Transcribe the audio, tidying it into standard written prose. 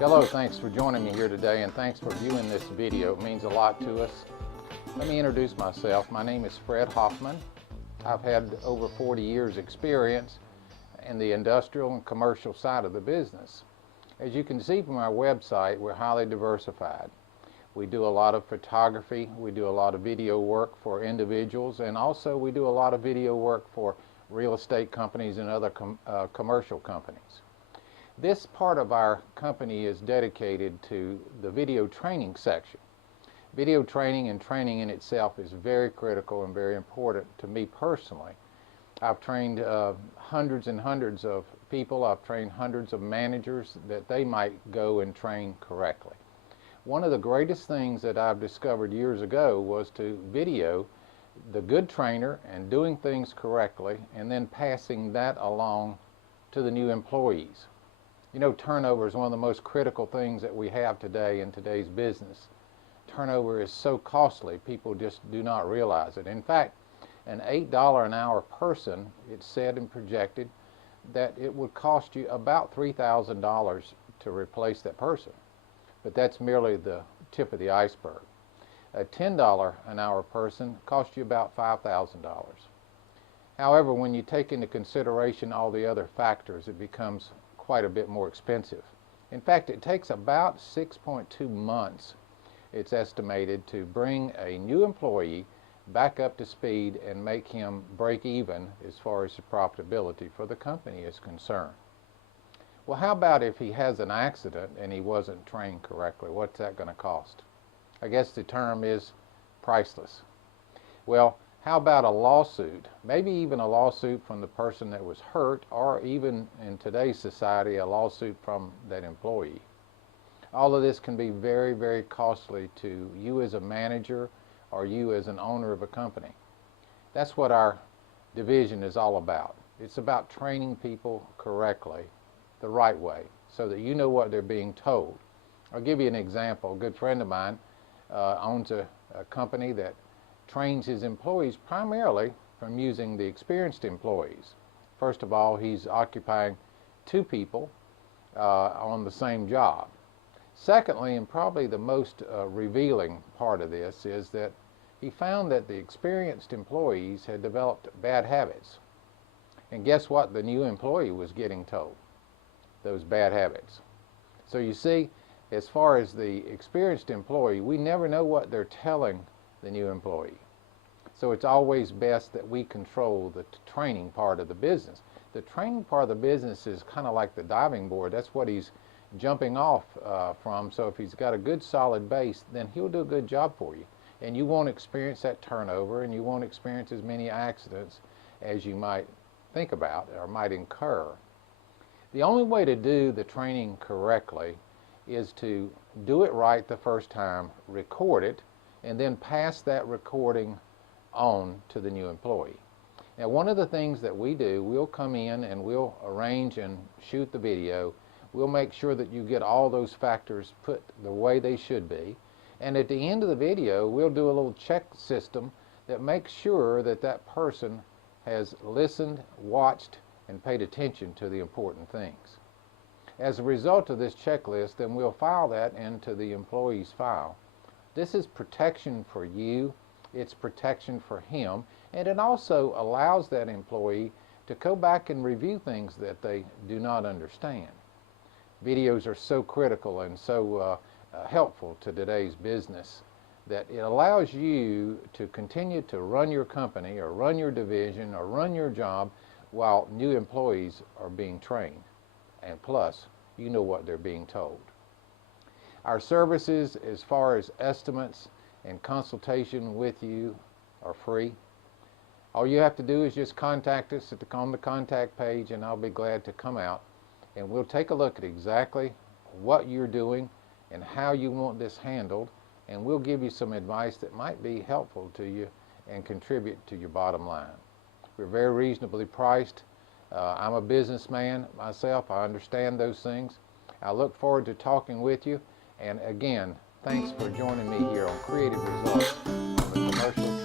Hello, thanks for joining me here today, and thanks for viewing this video. It means a lot to us. Let me introduce myself. My name is Fred Hoffman. I've had over 40 years experience in the industrial and commercial side of the business. As you can see from our website, we're highly diversified. We do a lot of photography, we do a lot of video work for individuals, and also we do a lot of video work for real estate companies and other commercial companies. This part of our company is dedicated to the video training section. Video training and training in itself is very critical and very important to me personally. I've trained hundreds and hundreds of people. I've trained hundreds of managers that they might go and train correctly. One of the greatest things that I've discovered years ago was to video the good trainer and doing things correctly and then passing that along to the new employees. You know, turnover is one of the most critical things that we have today in today's business. Turnover is so costly, people just do not realize it. In fact, an $8 an hour person, it's said and projected that it would cost you about $3,000 to replace that person. But that's merely the tip of the iceberg. A $10 an hour person costs you about $5,000. However, when you take into consideration all the other factors, it becomes quite a bit more expensive. In fact, it takes about 6.2 months, it's estimated, to bring a new employee back up to speed and make him break even as far as the profitability for the company is concerned. Well, how about if he has an accident and he wasn't trained correctly? What's that going to cost? I guess the term is priceless. Well, how about a lawsuit? Maybe even a lawsuit from the person that was hurt, or even in today's society, a lawsuit from that employee. All of this can be very, very costly to you as a manager or you as an owner of a company. That's what our division is all about. It's about training people correctly, the right way, so that you know what they're being told. I'll give you an example. A good friend of mine owns a company that trains his employees primarily from using the experienced employees. First of all, he's occupying two people on the same job. Secondly, and probably the most revealing part of this, is that he found that the experienced employees had developed bad habits. And guess what the new employee was getting told? Those bad habits. So you see, as far as the experienced employee, we never know what they're telling the new employee. So it's always best that we control the training part of the business. The training part of the business is kind of like the diving board. That's what he's jumping off from. So if he's got a good solid base, then he'll do a good job for you. And you won't experience that turnover, and you won't experience as many accidents as you might think about or might incur. The only way to do the training correctly is to do it right the first time, record it, and then pass that recording on to the new employee. Now, one of the things that we do, we'll come in and we'll arrange and shoot the video. We'll make sure that you get all those factors put the way they should be. And at the end of the video, we'll do a little check system that makes sure that that person has listened, watched, and paid attention to the important things. As a result of this checklist, then we'll file that into the employee's file. This is protection for you, it's protection for him, and it also allows that employee to go back and review things that they do not understand. Videos are so critical and so helpful to today's business that it allows you to continue to run your company or run your division or run your job while new employees are being trained. And plus, you know what they're being told. Our services, as far as estimates and consultation with you, are free. All you have to do is just contact us on the contact page, and I'll be glad to come out and we'll take a look at exactly what you're doing and how you want this handled, and we'll give you some advice that might be helpful to you and contribute to your bottom line. We're very reasonably priced. I'm a businessman myself. I understand those things. I look forward to talking with you. And again, thanks for joining me here on Creative Results on the Commercial